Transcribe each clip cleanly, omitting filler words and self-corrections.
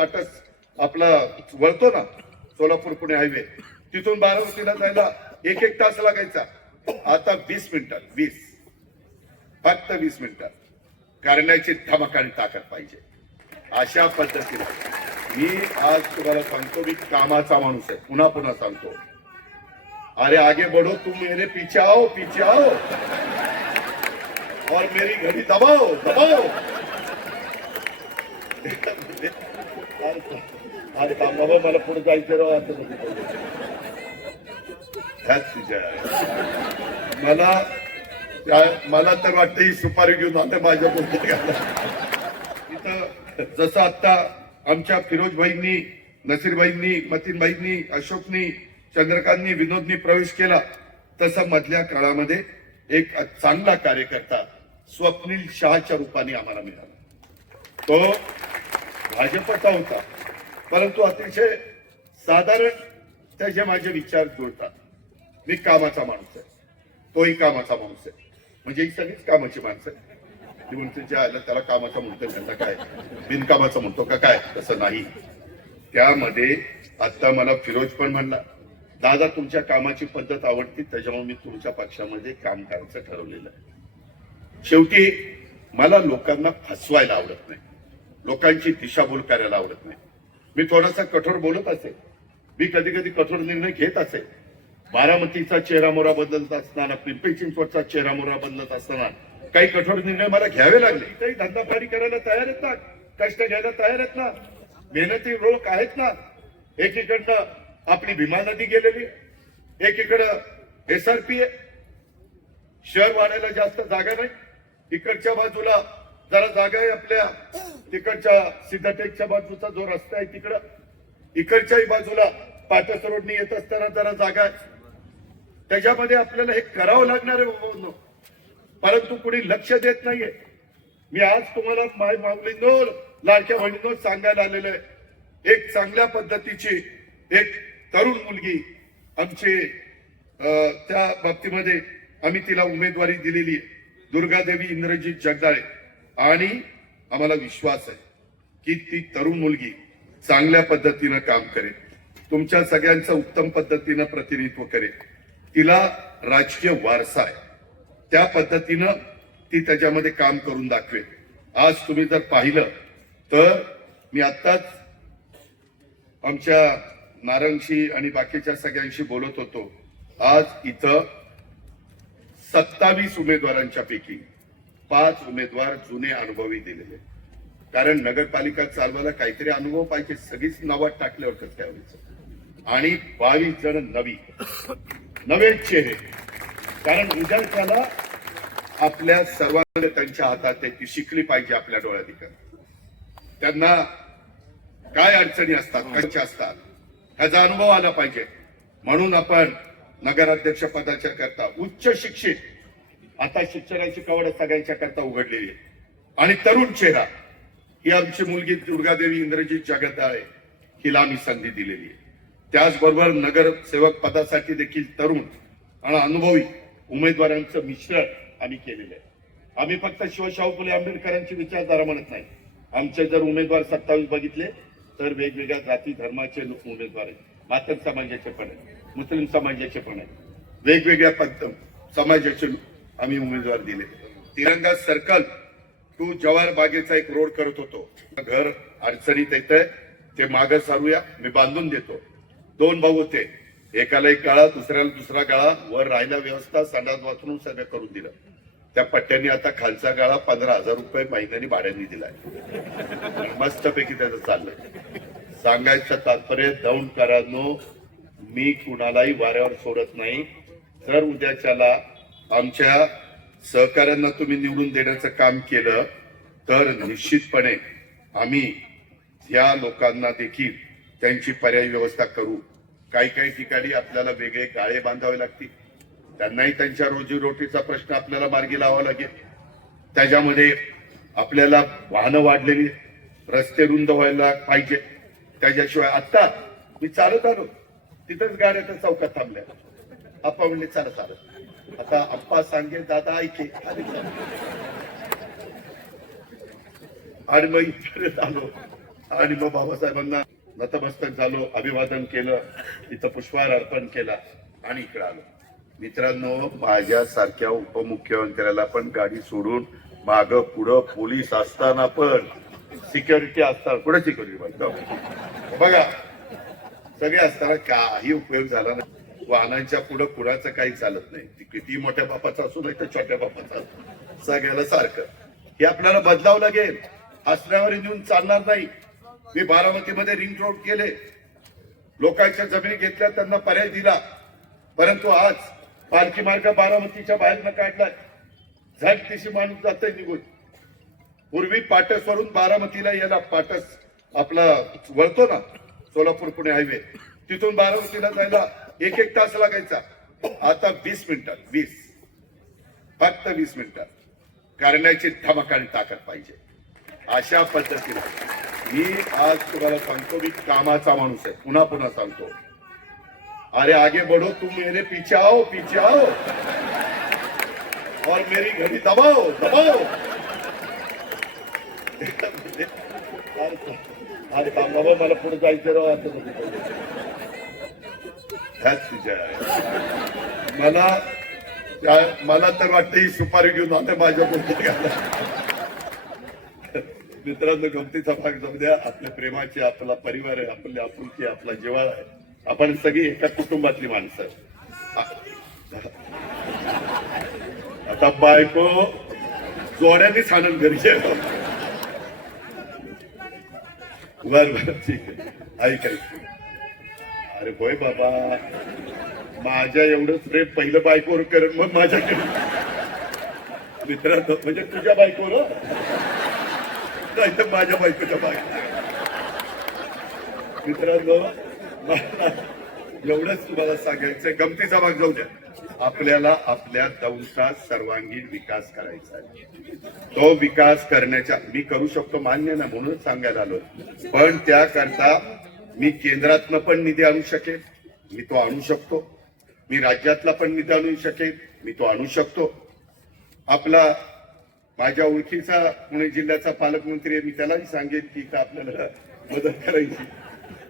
पाटस आपला वळतो ना सोलापूर पुणे हायवे, तिथून बारामतीला जायला 1-1 तास लागायचा. आता 20 मिनिटात, फक्त 20 मिनिटात करण्याची धमक आणि ताकद पाहिजे. अशा पद्धतीने मी आज तुम्हाला सांगतो, मी कामाचा माणूस आहे. पुन्हा पुन्हा सांगतो, अरे आगे बढ़ो, तुम मेरे पीछे आओ और मेरी घड़ी दबाओ. अरे बाबा मला पुढे जायचं राव. मला तर वाटतं ही सुपारी घेऊन आले माझ्या इथं. जसं आता आमच्या फिरोजभाईंनी, नसीरभाईंनी, मतीनभाईंनी, अशोकनी, चंद्रकांतनी, विनोदनी प्रवेश केला, तसं मधल्या काळामध्ये एक चांगला कार्यकर्ता स्वप्नील शहाच्या रूपाने आम्हाला मिळाला. तो भाजपचा होता, परंतु अतिशय साधारण त्याचे माझे विचार जुळतात. मी कामाचा माणूस आहे, तोही कामाचा माणूस आहे. म्हणजे ही सगळीच कामाची माणसं आहे. ती म्हणते जे आलं त्याला कामाचा म्हणतो, त्यांना काय बिनकामाचा म्हणतो का काय? तसं नाही. त्यामध्ये आता मला फिरोज पण म्हणला, दादा तुमच्या कामाची पद्धत आवडती, त्याच्यामुळे मी तुमच्या पक्षामध्ये काम करायचं ठरवलेलं आहे. शेवटी मला लोकांना फसवायला आवडत नाही, लोकांची दिशाभूल करायला आवडत नाही. मी थोडासा कठोर बोलत असेल, मी कधी कधी कठोर निर्णय घेत असेल. बारामतीचा चेहरा मोहरा बदलत असताना, पिंपरी चिंचवडचा चेहरा मोहरा बदलत असताना काही कठोर निर्णय मला घ्यावे लागले. काही धंदापाडी करायला तयार आहेत ना, कष्ट घ्यायला तयार आहेत ना, मेहनती लोक आहेत ना. एकीकडनं आपली भीमा नदी गेलेली, एकीकडं SRP आहे, शहर वाढायला जास्त जागा नाही. इकडच्या बाजूला जरा जागा आहे, आपल्या तिकडच्या सिद्धटेकच्या बाजूचा जो रस्ता आहे तिकडं, इकडच्याही बाजूला पाटस रोडनी येत असताना जरा जागा आहे. त्याच्यामध्ये आपल्याला हे करावं लागणार आहे, परंतु कुणी लक्ष देत नाहीये. मी आज तुम्हाला माय माऊलींनो, लाडक्या बहिणींनो सांगायला आलेलं आहे. एक चांगल्या पद्धतीची एक तरुण मुलगी आमची, त्या बाबतीमध्ये आम्ही तिला उमेदवारी दिलेली आहे, दुर्गादेवी इंद्रजीत जगदाळे. आणि आम्हाला विश्वास आहे की ती तरुण मुलगी चांगल्या पद्धतीनं काम करेल, तुमच्या सगळ्यांचं उत्तम पद्धतीनं प्रतिनिधित्व करेल. तिला राजकीय वारसा आहे, त्या पद्धतीनं ती त्याच्यामध्ये काम करून दाखवेल. आज तुम्ही जर पाहिलं तर मी आत्ताच आमच्या नारंगशी आणि बाकीच्या सगळ्यांशी बोलत होतो. आज इथं 27 उमेदवारांच्या पैकी 5 उमेदवार जुने अनुभवी दिलेले. कारण नगरपालिका चालवायला काहीतरी अनुभव पाहिजे, सगळीच नावात टाकल्यावर कसं काय व्हायचं. आणि 22 जण नवे चेहरे. कारण उद्या त्याला आपल्या सर्वांना त्यांच्या हातात ती शिकली पाहिजे, आपल्या डोळ्यात इकडे त्यांना काय अडचणी असतात, कशा असतात, ह्याचा अनुभव आला पाहिजे. म्हणून आपण नगराध्यक्ष पदाच्या करता उच्च शिक्षित, आता शिक्षणाची कवड सगळ्यांच्या करता उघडलेली आहे. आणि तरुण चेहरा ही आमची मुलगी दुर्गादेवी इंद्रजीत जगदाळे, हिला आम्ही संधी दिलेली आहे. त्याचबरोबर नगरसेवक पदासाठी देखील तरुण आणि अनुभवी उमेदवारांचं मिश्रण आम्ही केलेलं आहे. आम्ही फक्त शिवशाहू फुले आंबेडकरांची विचारधारा म्हणत नाही. आमचे जर उमेदवार 27 बघितले तर वेगवेगळ्या जाती धर्माचे उमेदवार आहेत, मातंग समाजाचे पण आहेत, मुस्लिम समाजाचे पण आहेत, वेगवेगळ्या समाजाचे आम्ही उमेदवार दिले. तिरंगा सर्कल टू जवाहर बागेचा एक रोड करत होतो. घर अडचणीत येतंय, ते मागं सारूया, मी बांधून देतो. 2 भाऊ होते, एकाला एक गाळा, दुसऱ्याला दुसरा गाळा, वर राहायला व्यवस्था, संडास बाथरूम सगळं करून दिलं. त्या पट्ट्यांनी आता खालचा गाळा 15,000 रुपये महिन्यानी भाड्याने दिलाय. मस्तपैकी त्याचं चाललंय. सांगायचं तात्पर्य दौंडकरांनो, मी कुणालाही वाऱ्यावर सोडत नाही. जर उद्याच्याला आमच्या सहकाऱ्यांना तुम्ही निवडून देण्याचं काम केलं तर निश्चितपणे आम्ही या लोकांना देखील त्यांची पर्यायी व्यवस्था करू. काही ठिकाणी आपल्याला वेगळे गाळे बांधावे लागतील, त्यांनाही त्यांच्या रोजीरोटीचा प्रश्न आपल्याला मार्गी लावावा लागेल. त्याच्यामध्ये आपल्याला वाहनं वाढलेली, रस्ते रुंद व्हायला पाहिजे. त्याच्याशिवाय आता मी चालत आलो, तिथंच गाड्या त्या चौकात थांबल्या. आप्पा म्हणले चालत चालत, आता आप्पा सांगे दादा ऐके, आणि मग इकडे आलो आणि मग बाबासाहेबांना नतमस्तक झालो, अभिवादन केलं, तिथं पुष्पहार अर्पण केला आणि इकडे आलो. मित्रांनो, माझ्यासारख्या उपमुख्यमंत्र्याला पण गाडी सोडून माग पुढं पोलीस असताना पण, सिक्युरिटी असताना, कुठे सिक्युरिटी बघा, सगळे असताना काही उपयोग झाला नाही. वाहनांच्या पुढं कुणाचं काही चालत नाही. किती मोठ्या बापाचं असू नाही तर छोट्या बापाचं असू, सगळ्याला सारखं. हे आपल्याला बदलावं लागेल. हसण्यावर येऊन चालणार नाही. मी बारामतीमध्ये रिंग रोड केले, लोकांच्या जमिनी घेतल्या, त्यांना पर्याय दिला. परंतु आज पालखी मार्ग बारामतीच्या बाहेरनं काढलाय. झट दिशी माणूस जातोय निघून. पूर्वी पाटसवरून बारामतीला यायला, पाटस आपला वळतो ना सोलापूर पुणे हायवे, तिथून बारामतीला जायला 1-1 तास लागायचा. आता 20 मिनिटात, फक्त 20 मिनिटात करण्याची धमक आणि ताकद पाहिजे. अशा पद्धतीने मी आज तुम्हाला सांगतो, मी कामाचा माणूस आहे. पुन्हा पुन्हा सांगतो, अरे आगे बढ़ो, तुम मेरे पीछे आओ और मेरी घड़ी दबाओ. अरे बाबा, मला पुढे जायचं राव. मला तर वाटतं ही सुपारी घेऊन आता माझ्या मित्रांनो, गमतीचा भाग जाऊ द्या. आपल्या प्रेमाची, आपला परिवार आहे, आपली आपुलकी, आपला जिव्हाळा आहे. आपण सगळी एका कुटुंबातली माणसं. आता बायको जोड्यानेच आनंद घरी. बर ठीक आहे, ऐक. अरे होय बाबा, माझ्या एवढंच प्रेम पहिलं बायकोवर करेन, मग माझ्याकडे. मित्रांनो, म्हणजे तुझ्या बायकोवर नाही तर माझ्या बायकोच्या बायको. मित्रांनो, एवढंच तुम्हाला सांगायचंय. गमतीचा भाग जाऊ द्या. आपल्याला आपल्या दौंडचा सर्वांगीण विकास करायचा आहे. तो विकास करण्याच्या, मी करू शकतो मान्य ना, म्हणूनच सांगायला आलो. पण त्याकरता मी केंद्रातनं पण निधी आणू शकेन, मी तो आणू शकतो. मी राज्यातला पण निधी आणू शकेन, मी तो आणू शकतो. आपला माझ्या ओळखीचा पुणे जिल्ह्याचा पालकमंत्री आहे, मी त्यालाही सांगेन की आपल्याला मदत करायची.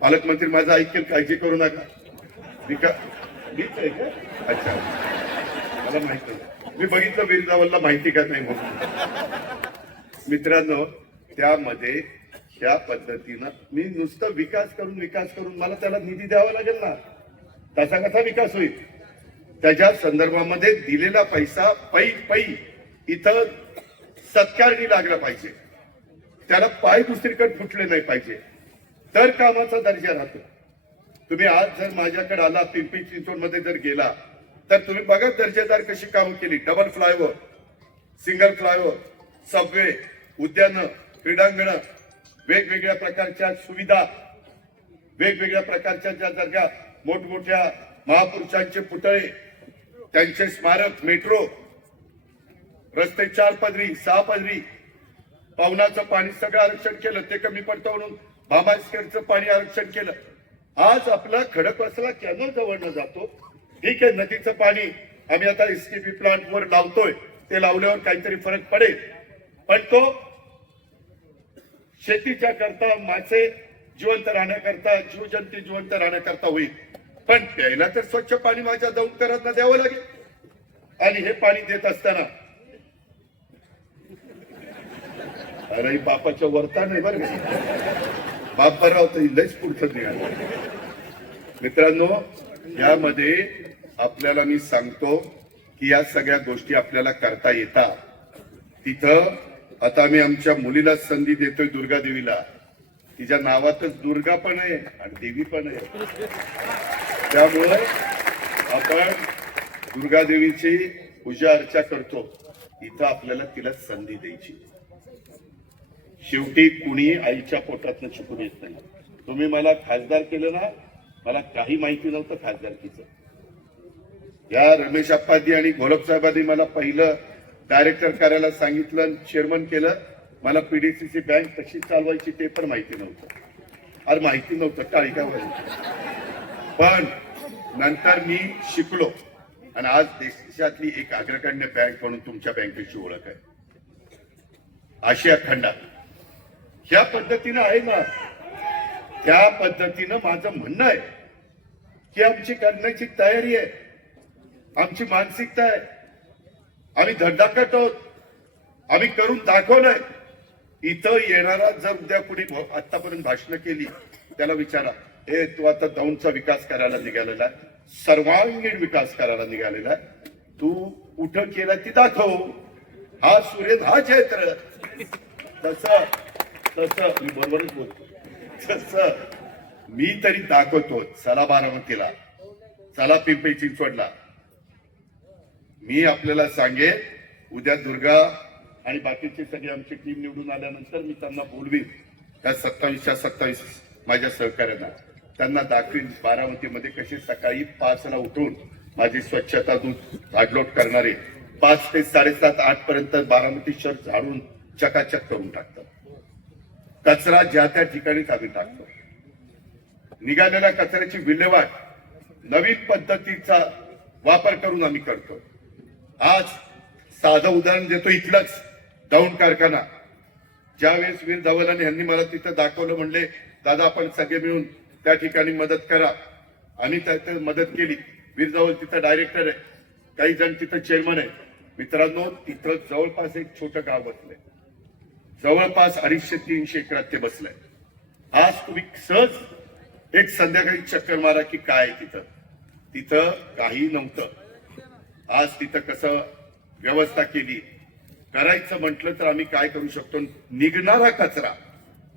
पालकमंत्री माझं ऐकेल, काळजी करू नका. मीच आहे का? अच्छा, मला माहिती नाही. मी बघितलं वीरजावलला माहिती का नाही म्हणून. मित्रांनो, त्यामध्ये ह्या पद्धतीनं मी नुसतं विकास करून मला त्याला निधी द्यावा लागेल ना. तसा कसा विकास होईल? त्याच्या संदर्भामध्ये दिलेला पैसा पै इथं सत्कारणी लागला पाहिजे. त्याला पाय दुसरीकडे फुटले नाही पाहिजे, तर कामाचा दर्जा राहतो. तुम्ही आज जर माझ्याकडे आला, पिंपरी चिंचवड मध्ये जर गेला, तर तुम्ही बघा दर्जेदार कशी कामं केली. Double flyover, single flyover, Subway, उद्यानं, क्रीडांगणं, वेगवेगळ्या प्रकारच्या सुविधा, वेगवेगळ्या प्रकारच्या ज्या जागा, मोठमोठ्या महापुरुषांचे पुतळे, त्यांचे स्मारक, मेट्रो, रस्ते 4 पदरी 6 पदरी, पावनाचं पाणी सगळं आरक्षण केलं. ते कमी पडतं म्हणून भामास्करचं पाणी आरक्षण केलं. आज आपला खडकवासला कॅनल जवळनं जातो. ठीक आहे, नदीचं पाणी आम्ही आता एसटीपी प्लांट वर लावतोय, ते लावल्यावर काहीतरी फरक पडेल. पण तो शेतीच्या करता, मासे जिवंत राहण्याकरता, जीवजंतू जिवंत राहण्याकरता होईल. पण प्यायला तर स्वच्छ पाणी माझ्या दौंडकरांना द्यावं लागेल. आणि हे पाणी देत असताना, अरे बापाच्या वरता नाही बरं, बाप बराव तर लयच पुढचं निघालं. मित्रांनो, यामध्ये आपल्याला मी सांगतो की या सगळ्या गोष्टी आपल्याला करता येतात. तिथं आता आम्ही आमच्या मुलीला संधी देतोय, दुर्गा देवीला. तिच्या नावातच दुर्गा पण आहे आणि देवी पण आहे. त्यामुळे आपण दुर्गा देवीची पूजा अर्चा करतो. इथं आपल्याला तिला संधी द्यायची. शेवटी कुणी आईच्या पोटातनं चुकून येत नाही. तुम्ही मला खासदार केलं ना, मला काही माहिती नव्हतं खासदारकीचं. या रमेश अप्पाजी आणि घोलप साहेबांनी मला पहिलं डायरेक्टर करायला सांगितलं, चेअरमन केलं. मला पीडीसीसी बँक कशी चालवायची ते पण माहिती नव्हतं. अरे माहिती नव्हतं, टाळी का व्हायची. पण नंतर मी शिकलो आणि आज देशातली एक अग्रगण्य बँक म्हणून तुमच्या बँकेची ओळख आहे आशिया खंडात. ह्या पद्धतीनं आहे ना. त्या पद्धतीनं माझं म्हणणं आहे की आमची करण्याची तयारी आहे, आमची मानसिकता आहे, आम्ही धडधाकट आहोत, आम्ही करून दाखवलंय. इथं येणारा जर उद्या कुणी आतापर्यंत भाषणं केली त्याला विचारा, हे तू आता दौंडचा विकास करायला निघालेला आहे, सर्वांगीण विकास करायला निघालेला आहे, तू कुठं केला ती दाखव, हा सूर्य हा चैत्र. तसं तसं मी बरोबरच बोलतो, तसं मी तरी दाखवतो. चला बारामतीला, चला पिंपरी चिंचवडला. मी आपल्याला सांगेन उद्या दुर्गा आणि बाकीची सगळी आमची टीम निवडून आल्यानंतर मी त्यांना बोलवीन, त्या 27च्या 27 माझ्या सहकार्यांना त्यांना दाखवीन बारामतीमध्ये कशी सकाळी 5ला उठून माझी स्वच्छता दूध आडलोट करणारे 5 ते 7:30 8 पर्यंत बारामती शहर झाडून चकाचक करून टाकतात. कचरा ज्या त्या ठिकाणीच आम्ही टाकतो. निघालेल्या कचऱ्याची विल्हेवाट नवीन पद्धतीचा वापर करून आम्ही करतो. आज साधं उदाहरण देतो, इथलंच दौंड कारखाना. ज्यावेळेस वीर धवलाने यांनी मला तिथं दाखवलं, म्हणले दादा आपण सगळे मिळून त्या ठिकाणी मदत करा. आम्ही त्यात मदत केली. वीर धवल तिथं डायरेक्टर आहे, काही जण तिथं चेअरमन आहे. मित्रांनो, तिथं जवळपास एक छोटं गाव बसलंय, जवळपास 250-300 एकरात ते बसलंय. आज तुम्ही सहज एक संध्याकाळी चक्कर मारा की काय तिथं, तिथं काही नव्हतं. आज तिथं कसं व्यवस्था केली. करायचं म्हटलं तर आम्ही काय करू शकतो, निघणारा कचरा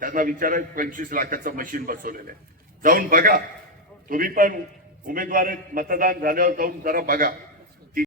त्यांना विचारा, 25 लाखाचं मशीन बसवलेलं आहे. जाऊन बघा, तुम्ही पण उमेदवार मतदान झाल्यावर जाऊन जरा बघा.